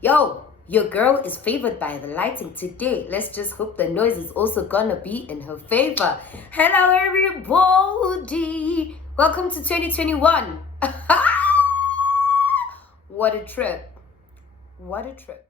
Yo, your girl is favored by the lighting today. Let's just hope the noise is also gonna be in her favor. Hello, everybody. Welcome to 2021. What a trip. What a trip.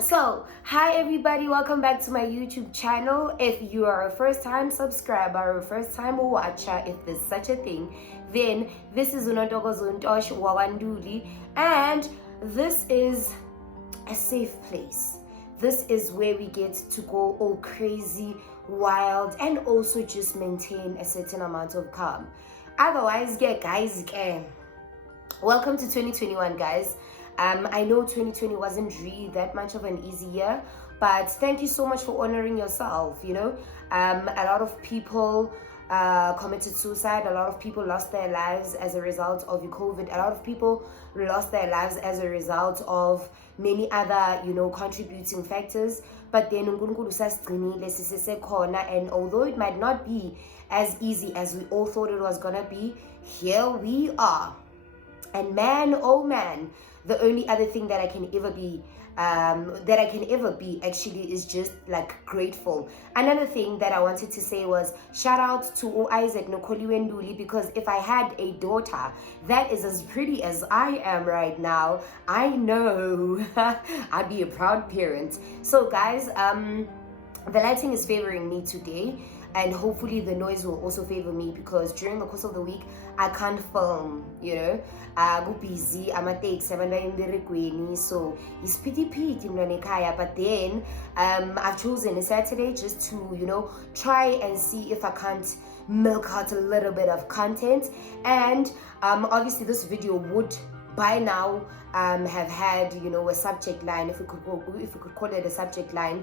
So, hi everybody, welcome back to my YouTube channel. If you are a first time subscriber or a first time watcher, if there's such a thing, then this is Ntosh Wawanduli, and this is a safe place. This is where we get to go all crazy, wild, and also just maintain a certain amount of calm. Otherwise, guys, welcome to 2021, guys. I know 2020 wasn't really that much of an easy year, but thank you so much for honoring yourself. A lot of people committed suicide. A lot of people lost their lives as a result of COVID. A lot of people lost their lives as a result of many other, contributing factors. But then, and although it might not be as easy as we all thought it was gonna be, here we are. And man, oh man, the only other thing that I can ever be actually is just like grateful. Another thing that I wanted to say was shout out to Isaac Nokoliwenduli, because if I had a daughter that is as pretty as I am right now, I know I'd be a proud parent. So guys, the lighting is favoring me today, and hopefully the noise will also favor me, because during the course of the week I can't film, go busy, I'm at the so it's pity but then I've chosen a Saturday just to try and see if I can't milk out a little bit of content. And obviously this video would by now have had a subject line, if we could call it a subject line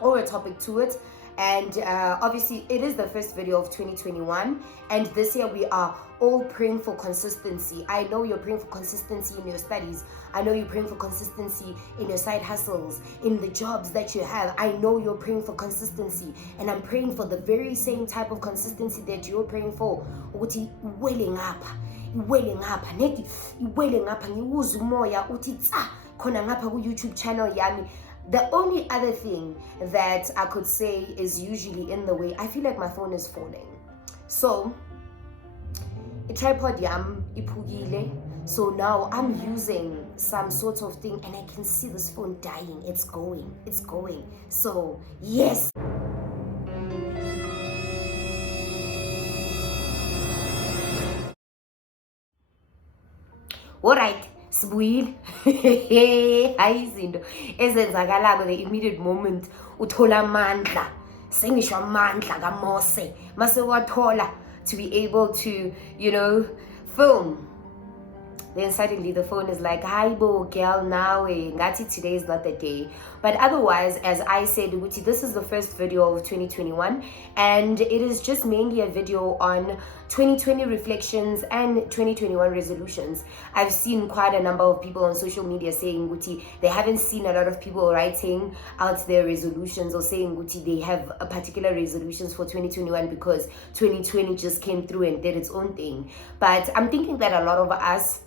or a topic to it. And obviously it is the first video of 2021, and this year we are all praying for consistency. I know you're praying for consistency in your studies. I know you're praying for consistency in your side hustles, in the jobs that you have. I know you're praying for consistency, and I'm praying for the very same type of consistency that you're praying for. Welling up ngiwuza umoya uthi tsa khona ngapha ku YouTube channel yami. The only other thing that I could say is usually in the way, I feel like my phone is falling. So, a tripod yam ipugile. So now I'm using some sort of thing and I can see this phone dying. It's going. So, yes. All right. Sibuyile. Hayi izinto ezenzakalayo the immediate moment uthola amandla, sengisho amandla kaMose mase wathola to be able to film. Then suddenly the phone is like, hi bo girl, now ngati today is not the day. But otherwise, as I said, this is the first video of 2021, and it is just mainly a video on 2020 reflections and 2021 resolutions. I've seen quite a number of people on social media saying they haven't seen a lot of people writing out their resolutions or saying they have a particular resolutions for 2021 because 2020 just came through and did its own thing. But I'm thinking that a lot of us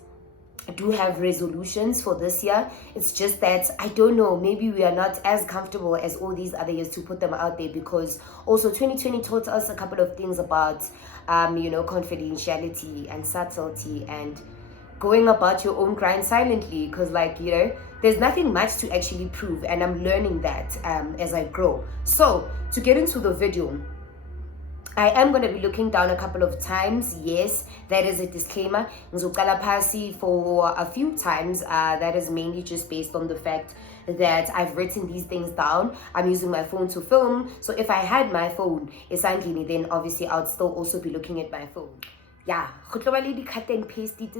do have resolutions for this year. It's just that I don't know, maybe we are not as comfortable as all these other years to put them out there, because also 2020 taught us a couple of things about confidentiality and subtlety and going about your own grind silently, because there's nothing much to actually prove, and I'm learning that as I grow. So to get into the video, I am going to be looking down a couple of times. Yes, that is a disclaimer. Ngizokala phasi for a few times. That is mainly just based on the fact that I've written these things down. I'm using my phone to film. So if I had my phone, then obviously I'd still also be looking at my phone. Yeah, cut and paste it.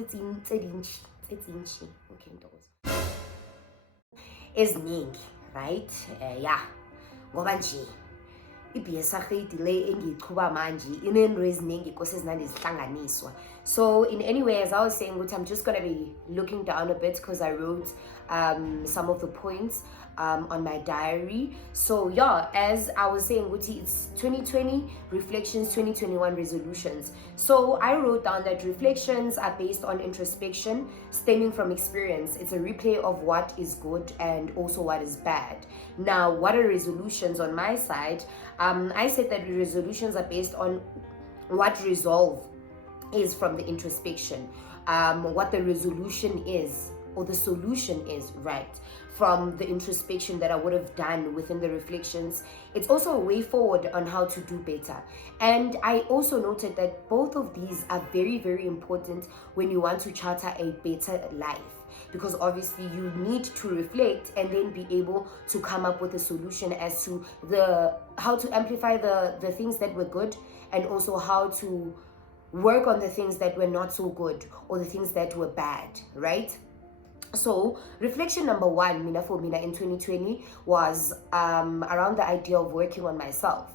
Okay, is ning, right? Yeah. Ngoba nje ibhiesarhedi le engiyiqhuba manje inento eziningi kose zinande zihlanganiswa. So in any way, as I was saying, which I'm just gonna be looking down a bit because I wrote some of the points on my diary. So yeah, as I was saying, Guti, it's 2020 reflections, 2021 resolutions. So I wrote down that reflections are based on introspection stemming from experience. It's a replay of what is good and also what is bad. Now, what are resolutions on my side? I said that resolutions are based on what resolve is from the introspection, what the resolution is or the solution is, right, from the introspection that I would have done within the reflections. It's also a way forward on how to do better. And I also noted that both of these are very, very important when you want to charter a better life, because obviously you need to reflect and then be able to come up with a solution as to how to amplify the things that were good, and also how to work on the things that were not so good or the things that were bad, right? So reflection number one, for Mina in 2020 was around the idea of working on myself.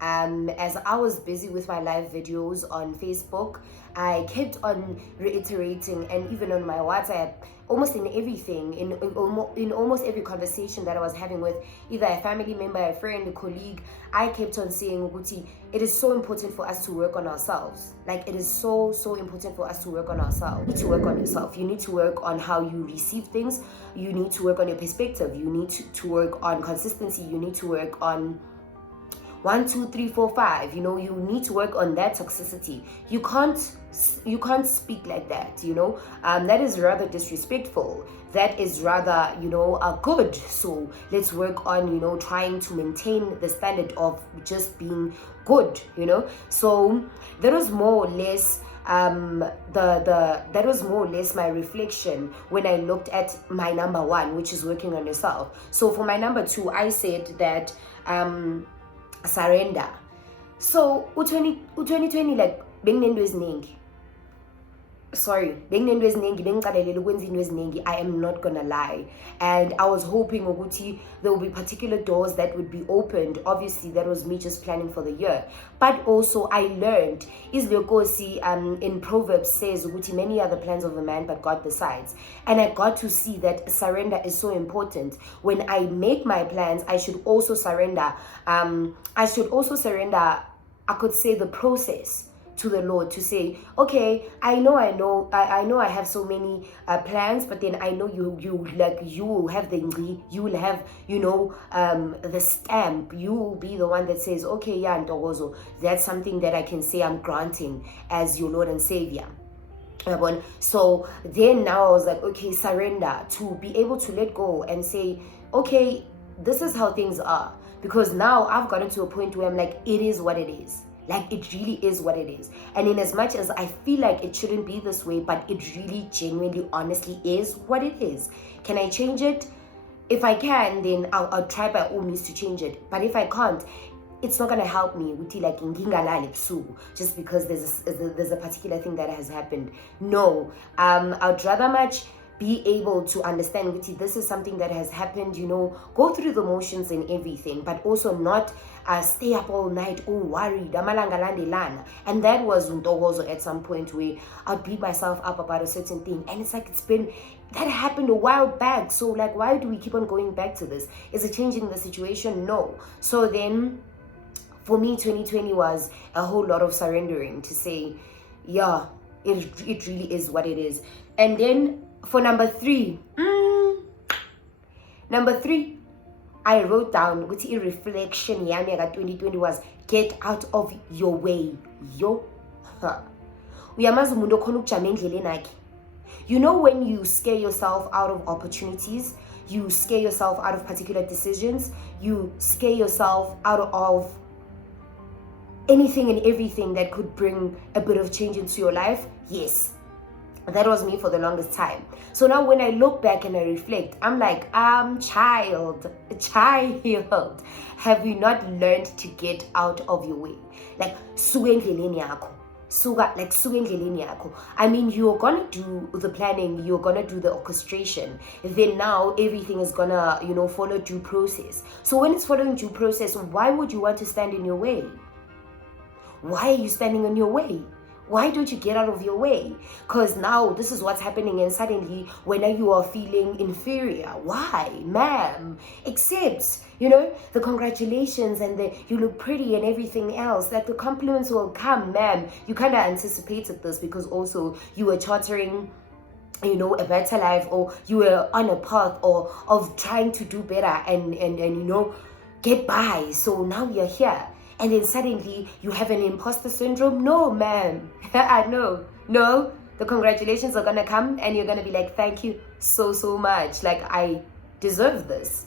As I was busy with my live videos on Facebook, I kept on reiterating, and even on my WhatsApp, almost in everything, in almost every conversation that I was having with either a family member, a friend, a colleague, I kept on saying, Guti, it is so important for us to work on ourselves. Like, it is so important for us to work on ourselves. You need to work on yourself. You need to work on how you receive things. You need to work on your perspective. You need to work on consistency. You need to work on 1, 2, 3, 4, 5. You need to work on that toxicity. You can't speak like that. That is rather disrespectful. That is rather good. So let's work on trying to maintain the standard of just being good. So that was more or less that was more or less my reflection when I looked at my number one, which is working on yourself. So for my number two, I said that surrender. So u-2020 like benginento eziningi. Benginento eziningi, bengicabelele ukwenza into eziningi. I am not gonna lie, and I was hoping ukuthi there will be particular doors that would be opened. Obviously that was me just planning for the year, but also I learned in Proverbs says ukuthi many are the plans of a man but God decides, and I got to see that surrender is so important. When I make my plans, I should also surrender. I could say the process to the Lord, to say, okay, I know I have so many plans, but then I know you will have you will have the stamp. You will be the one that says, okay, yeah, Ntokozo, that's something that I can say I'm granting as your Lord and Savior. So then now I was like, okay, surrender, to be able to let go and say, okay, this is how things are, because now I've gotten to a point where I'm like, it is what it is. Like, it really is what it is. And in as much as I feel like it shouldn't be this way, but it really genuinely honestly is what it is. Can I change it? If I can, then I'll try by all means to change it. But if I can't, it's not gonna help me just because there's a particular thing that has happened. No, I'd rather much be able to understand this is something that has happened, go through the motions and everything, but also not stay up all night, worried, and that was Ntokozo at some point where I'd beat myself up about a certain thing, and it's like that happened a while back, so like, why do we keep on going back to this? Is it changing the situation? No. So then for me, 2020 was a whole lot of surrendering, to say, yeah, it really is what it is. And then for number three, I wrote down ukuthi reflection yami yaka 2020 was get out of your way. Uyamazi umuntu okhona ukujama endleleni yakhe. When you scare yourself out of opportunities, you scare yourself out of particular decisions, you scare yourself out of anything and everything that could bring a bit of change into your life. Yes, that was me for the longest time. So now when I look back and I reflect, I'm like, child, have you not learned to get out of your way? Like, suka endleleni yakho. I mean, you're gonna do the planning, you're gonna do the orchestration, then now everything is gonna follow due process. So when it's following due process, why would you want to stand in your way? Why are you standing in your way? Why don't you get out of your way? Because now this is what's happening, and suddenly when you are feeling inferior. Why? Ma'am, accept, the congratulations and the you look pretty and everything else. Like, the compliments will come, ma'am. You kind of anticipated this because also you were chartering a better life, or you were on a path or of trying to do better and get by. So now you're here. And then suddenly you have an imposter syndrome? No, ma'am. I know. No, the congratulations are gonna come and you're gonna be like, thank you so much. Like, I deserve this.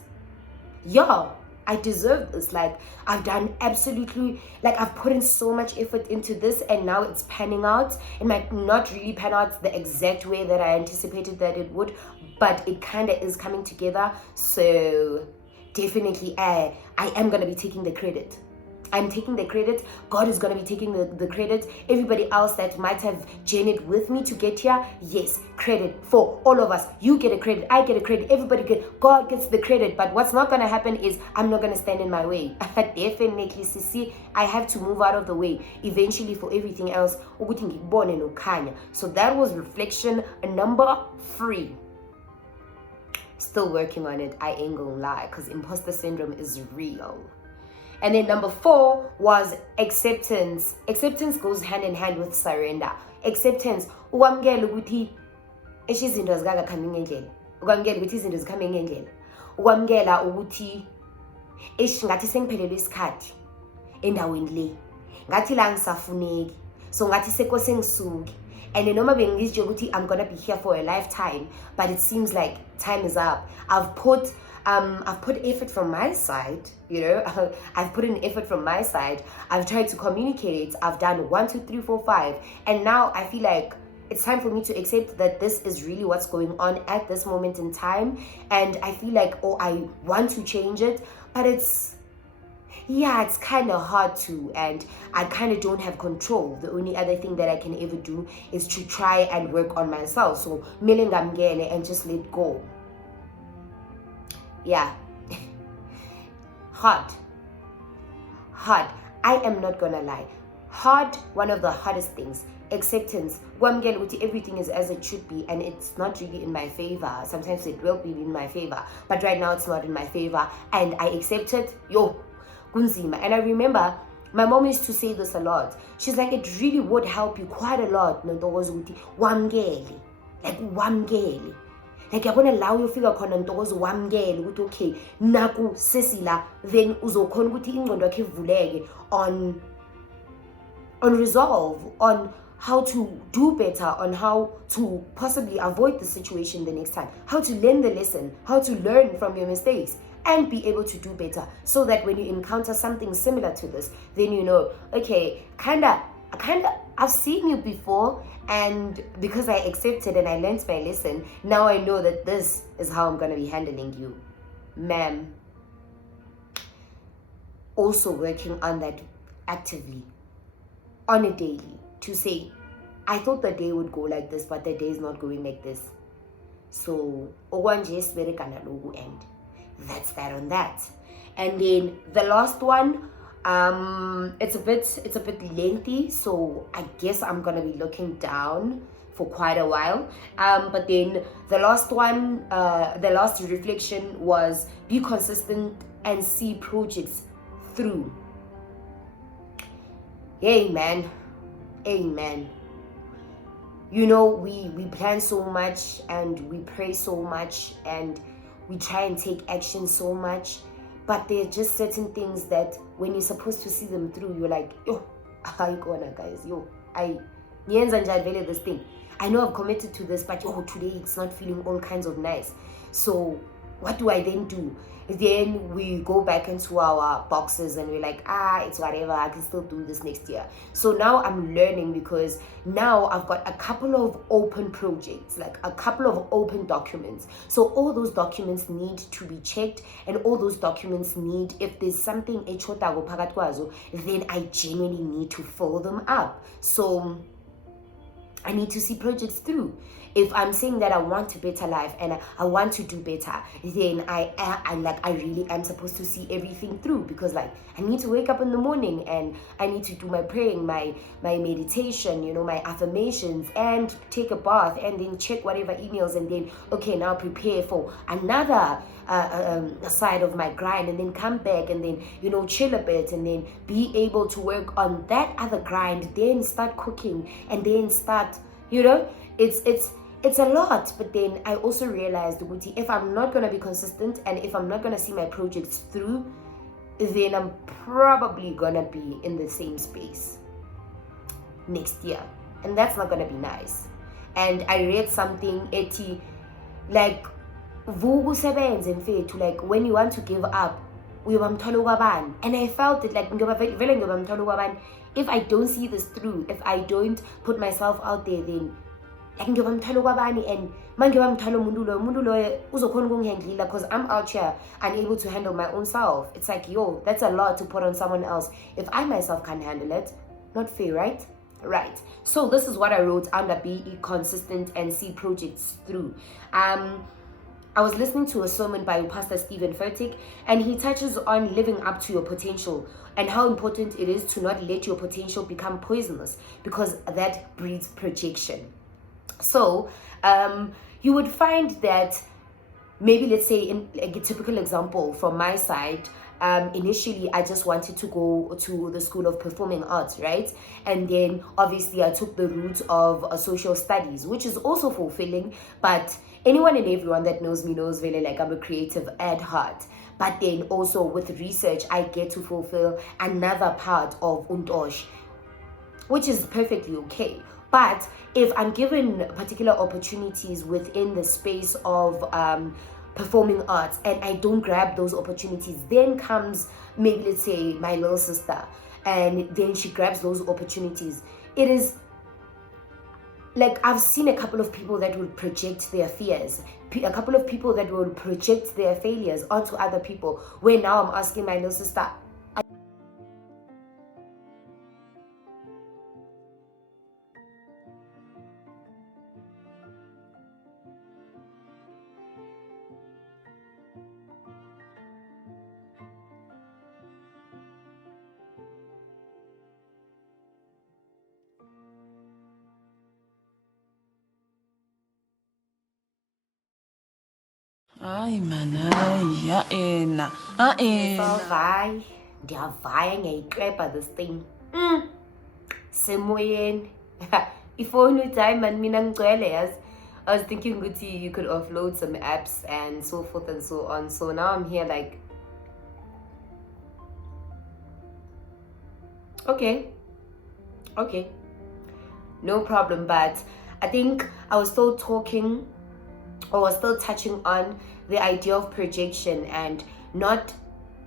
Yeah, I deserve this. Like, I've done absolutely, like, I've put in so much effort into this, and now it's panning out. It might not really pan out the exact way that I anticipated that it would, but it kind of is coming together. So definitely I am gonna be taking the credit. I'm taking the credit. God is going to be taking the credit. Everybody else that might have journeyed with me to get here, yes, credit for all of us. You get a credit. I get a credit. Everybody God gets the credit. But what's not going to happen is I'm not going to stand in my way. Definitely, Sisi, I have to move out of the way eventually for everything else. So that was reflection number 3. Still working on it. I ain't gonna lie, because imposter syndrome is real. And then number 4 was acceptance. Acceptance goes hand in hand with surrender. Acceptance, ukwamukela ukuthi izinto azikakakhami ngendlela. Ukwamukela ukuthi izinto zikhame ngendlela. Ukwamukela ukuthi ngathi sengiphelelwe isikhathi endaweni le. Ngathi la ngisafuneki. So ngathi sekose ngisuke. And then noma bengizwe ukuthi I'm gonna be here for a lifetime, but it seems like time is up. I've put effort from my side, I've put in effort from my side. I've tried to communicate. I've done 1, 2, 3, 4, 5. And now I feel like it's time for me to accept that this is really what's going on at this moment in time. And I feel like, I want to change it, but it's kind of hard to, and I kind of don't have control. The only other thing that I can ever do is to try and work on myself. So, milingamgele and just let go. Yeah. Hard. I am not gonna lie. Hard, one of the hardest things. Acceptance. Everything is as it should be, and it's not really in my favor. Sometimes it will be in my favor, but right now it's not in my favor, and I accept it. Kunzima. And I remember my mom used to say this a lot. She's like, it really would help you quite a lot. Wamgeli. Like, wamgeli. Like, yabona la uyofika khona ntokozo wamkele ukuthi okay naku sesila, then uzokhona ukuthi ingqondo yakhe ivuleke on resolve, on how to do better, on how to possibly avoid the situation the next time, how to learn the lesson, how to learn from your mistakes and be able to do better, so that when you encounter something similar to this, then okay, I've seen you before, and because I accepted and I learned my lesson, now I know that this is how I'm going to be handling you, ma'am. Also working on that actively, on a daily, to say, I thought the day would go like this, but the day is not going like this. So, and that's that on that. And then the last one, it's a bit lengthy, so I guess I'm gonna be looking down for quite a while. But then the last one, the last reflection was be consistent and see projects through. Amen. We plan so much and we pray so much and we try and take action so much, but there are just certain things that when you're supposed to see them through, you're like, how you gonna, guys? This thing. I know I've committed to this, but today it's not feeling all kinds of nice. So what do I then do? Then we go back into our boxes and we're like, it's whatever, I can still do this next year. So now I'm learning, because now I've got a couple of open projects, like a couple of open documents. So all those documents need to be checked, and all those documents need, if there's something then I genuinely need to fill them up. So I need to see projects through. If I'm saying that I want a better life and I want to do better, then I really am supposed to see everything through, because like I need to wake up in the morning and I need to do my praying, my meditation, you know, my affirmations, and take a bath, and then check whatever emails, and then okay, now prepare for another side of my grind, and then come back and then, you know, chill a bit, and then be able to work on that other grind, then start cooking, and then start, you know, it's a lot. But then I also realized, Guti, if I'm not going to be consistent and if I'm not going to see my projects through, then I'm probably going to be in the same space next year, and that's not going to be nice. And I read something, like vugu sebenze mfethu, like when you want to give up, and I felt it, like if I don't see this through, if I don't put myself out there, then and because I'm out here unable to handle my own self. It's like, yo, that's a lot to put on someone else if I myself can't handle it. Not fair, right? Right. So this is what I wrote under be consistent and see projects through. I was listening to a sermon by Pastor Stephen Furtick, and he touches on living up to your potential and how important it is to not let your potential become poisonous, because that breeds projection. So you would find that maybe, let's say, in like a typical example from my side, initially I just wanted to go to the School of Performing Arts, right? And then obviously I took the route of social studies, which is also fulfilling, but anyone and everyone that knows me knows really, like, I'm a creative at heart. But then also with research, I get to fulfill another part of Ntosh, which is perfectly okay. But if I'm given particular opportunities within the space of performing arts and I don't grab those opportunities, then comes maybe, let's say, my little sister, and then she grabs those opportunities. It is like, I've seen a couple of people that will project their fears, a couple of people that will project their failures onto other people, where now I'm asking my little sister, Ay, manay, yaena. Vai, ndiyavaya ngiyayikrepa this thing. Semoyeni. Ifoni uthi hayi man, mina ngicwele yazi. I was thinking, Guti, you could offload some apps and so forth and so on. So now I'm here like, okay, no problem. But I think I was still talking, or was still touching on the idea of projection and not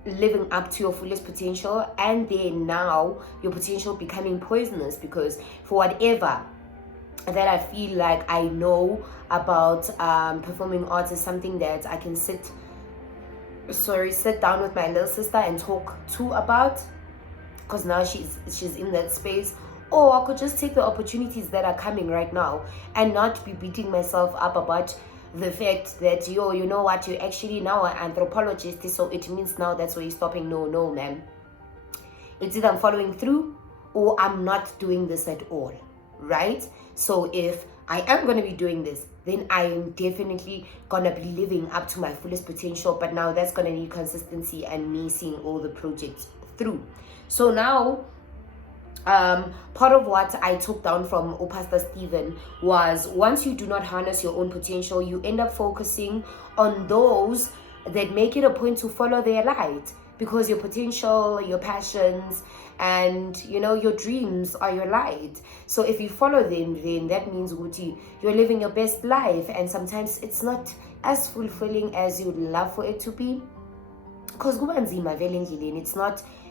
living up to your fullest potential, and then now your potential becoming poisonous, because for whatever that I feel like I know about performing arts is something that I can sit down with my little sister and talk to about, because now she's in that space. Or I could just take the opportunities that are coming right now and not be beating myself up about the fact that, yo, you know what, you're actually now an anthropologist, so it means now that's where you're stopping. No, ma'am. It's either I'm following through or I'm not doing this at all, right? So if I am going to be doing this, then I am definitely going to be living up to my fullest potential. But now that's going to need consistency and me seeing all the projects through. So now, part of what I took down from Pastor Stephen was, once you do not harness your own potential, you end up focusing on those that make it a point to follow their light, because your potential, your passions, and your dreams are your light. So if you follow them, then that means you're living your best life, and sometimes it's not as fulfilling as you'd love for it to be, because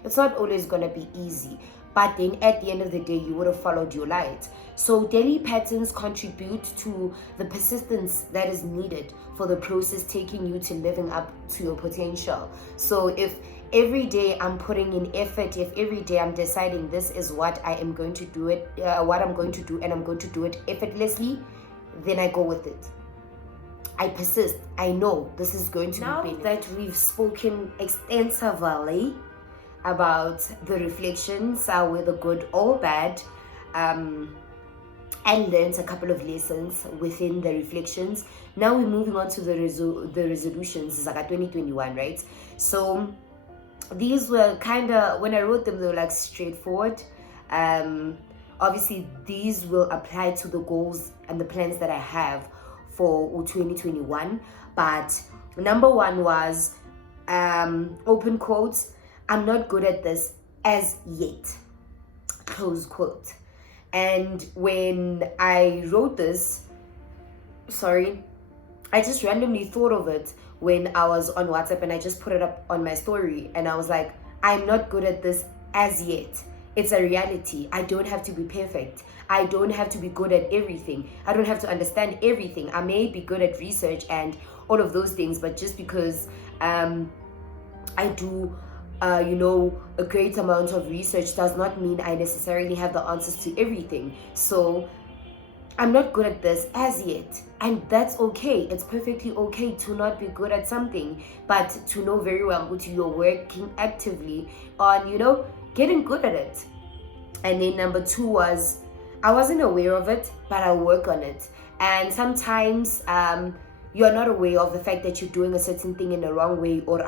it's not always gonna be easy. But then at the end of the day, you would have followed your light. So daily patterns contribute to the persistence that is needed for the process taking you to living up to your potential. So if every day I'm putting in effort, if every day I'm deciding this is what I am going to do and I'm going to do it effortlessly, then I go with it. I persist. I know this is going to Now be beneficial. That we've spoken extensively about the reflections, whether good or bad, and learned a couple of lessons within the reflections. Now we're moving on to the resolutions. It's like a 2021, right? So these were kind of, when I wrote them, they were like straightforward. Obviously these will apply to the goals and the plans that I have for 2021, but number one was open quotes, I'm not good at this as yet, close quote. And when I wrote this, I just randomly thought of it when I was on WhatsApp, and I just put it up on my story, and I was like, I'm not good at this as yet. It's a reality. I don't have to be perfect. I don't have to be good at everything. I don't have to understand everything. I may be good at research and all of those things, but just because I do a great amount of research does not mean I necessarily have the answers to everything. So I'm not good at this as yet, and that's okay. It's perfectly okay to not be good at something, but to know very well what you're working actively on, getting good at it. And then number two was, I wasn't aware of it, but I'll work on it. And sometimes you're not aware of the fact that you're doing a certain thing in the wrong way, or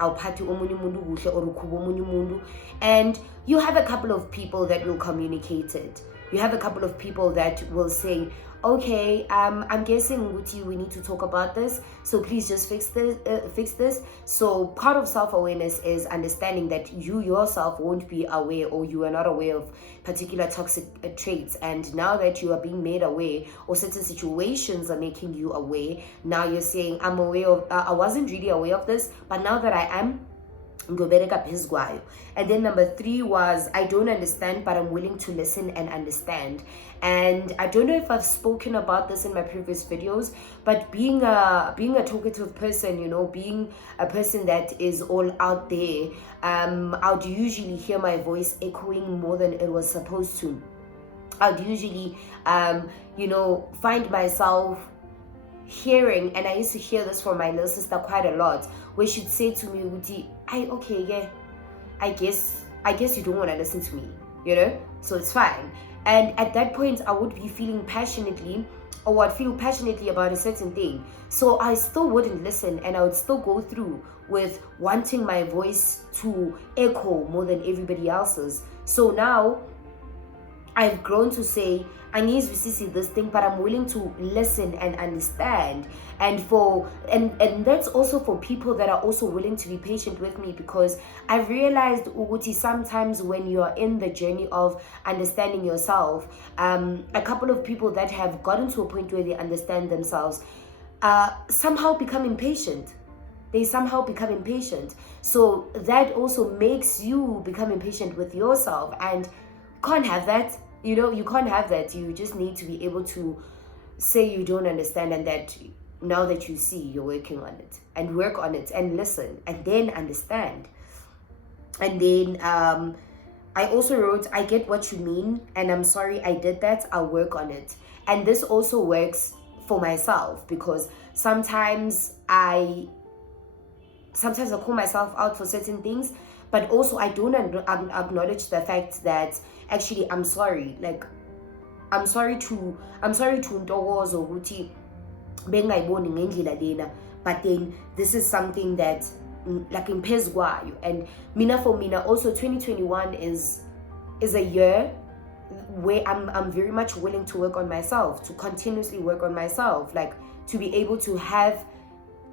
and you have a couple of people that will communicate it. You have a couple of people that will say, okay, I'm guessing Nguti, we need to talk about this, so please just fix this. So part of self-awareness is understanding that you yourself won't be aware, or you are not aware of particular toxic traits, and now that you are being made aware, or certain situations are making you aware, now you're saying, I'm aware of, I wasn't really aware of this, but now that I am, and then number three was, I don't understand, but I'm willing to listen and understand. And I don't know if I've spoken about this in my previous videos, but being a talkative person, being a person that is all out there, I'd usually hear my voice echoing more than it was supposed to. I'd usually find myself hearing, and I used to hear this from my little sister quite a lot, where she'd say to me, Uti, I guess you don't want to listen to me, so it's fine. And at that point, I would be feeling passionately, or I'd feel passionately about a certain thing, so I still wouldn't listen, and I would still go through with wanting my voice to echo more than everybody else's. So now I've grown to say, I need to see this thing, but I'm willing to listen and understand. And that's also for people that are also willing to be patient with me, because I've realized, Uguti, sometimes when you're in the journey of understanding yourself, a couple of people that have gotten to a point where they understand themselves somehow become impatient. They somehow become impatient. So that also makes you become impatient with yourself, and can't have that. You can't have that. You just need to be able to say you don't understand, and that now that you see, you're working on it, and work on it, and listen, and then understand. And then I also wrote, I get what you mean, and I'm sorry I did that, I'll work on it. And this also works for myself, because sometimes I call myself out for certain things, but also I don't acknowledge the fact that actually I'm sorry. Like, I'm sorry to Ntosh ukuthi bengayiboni ngendlela lena, but then this is something that like impairs kwayo. And for mina also 2021 is a year where I'm very much willing to work on myself, to continuously work on myself, like to be able to have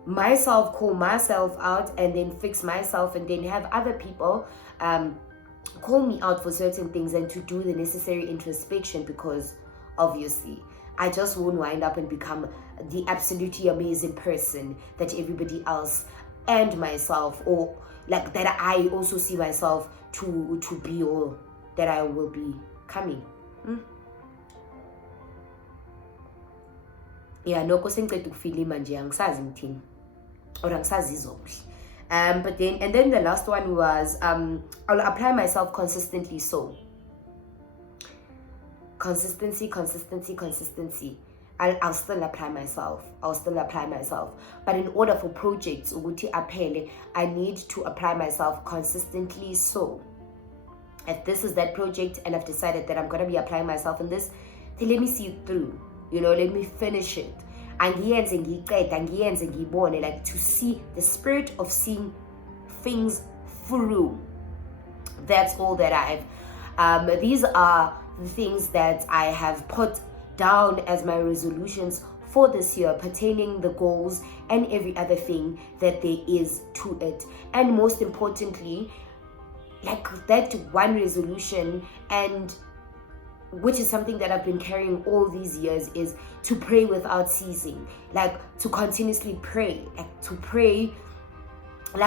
myself call myself out and then fix myself, and then have other people call me out for certain things, and to do the necessary introspection, because obviously I just won't wind up and become the absolutely amazing person that everybody else and myself, or like that I also see myself to be, or that I will be coming. Yeah, noko sengiceda ukufilima nje angisazi ngithini, or angisazizwa kuhle. But then the last one was I'll apply myself consistently. So consistency. I'll still apply myself. But in order for projects ukuthi aphele, I need to apply myself consistently. So if this is that project and I've decided that I'm going to be applying myself in this, then let me see it through. Let me finish it. Like to see the spirit of seeing things through. That's all that these are the things that I have put down as my resolutions for this year, pertaining the goals and every other thing that there is to it. And most importantly, like that one resolution, and which is something that I've been carrying all these years, is to pray without ceasing. Like to continuously pray, like to pray to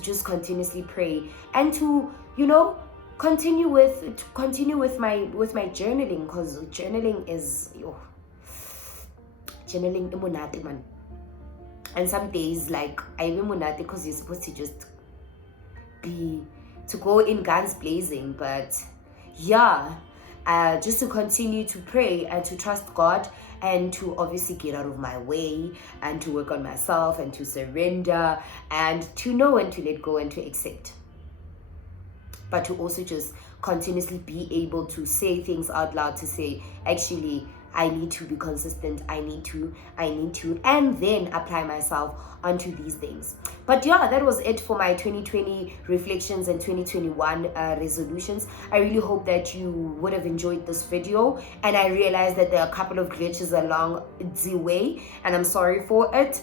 just continuously pray, and to continue with my journaling, because journaling is journaling imunati, man. And some days, like, I even munati because you're supposed to just go in guns blazing. But yeah, just to continue to pray and to trust God, and to obviously get out of my way, and to work on myself, and to surrender, and to know and to let go and to accept. But to also just continuously be able to say things out loud, to say, actually, I need to be consistent, I need to, and then apply myself onto these things. But yeah, that was it for my 2020 reflections and 2021 resolutions. I really hope that you would have enjoyed this video, and I realized that there are a couple of glitches along the way, and I'm sorry for it.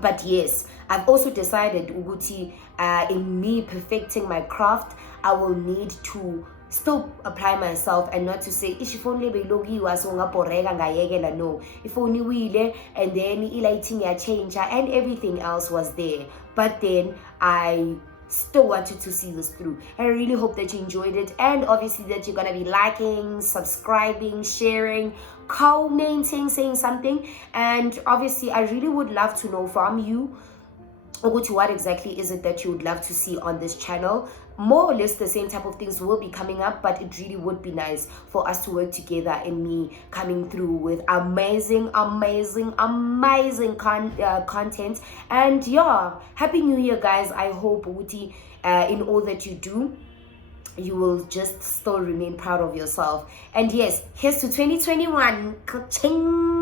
But yes, I've also decided Uguti, in me perfecting my craft, I will need to still apply myself, and not to say if only belogiwa so ngaporeka ngayekela. No, if only we and then lighting change and everything else was there, but then I still wanted to see this through. I really hope that you enjoyed it, and obviously that you're gonna be liking, subscribing, sharing, commenting, saying something. And obviously I really would love to know from you what exactly is it that you would love to see on this channel. More or less the same type of things will be coming up, but it really would be nice for us to work together, and me coming through with amazing content. And yeah, happy new year, guys. I hope Uti, in all that you do, you will just still remain proud of yourself. And yes, here's to 2021. Ka-ching!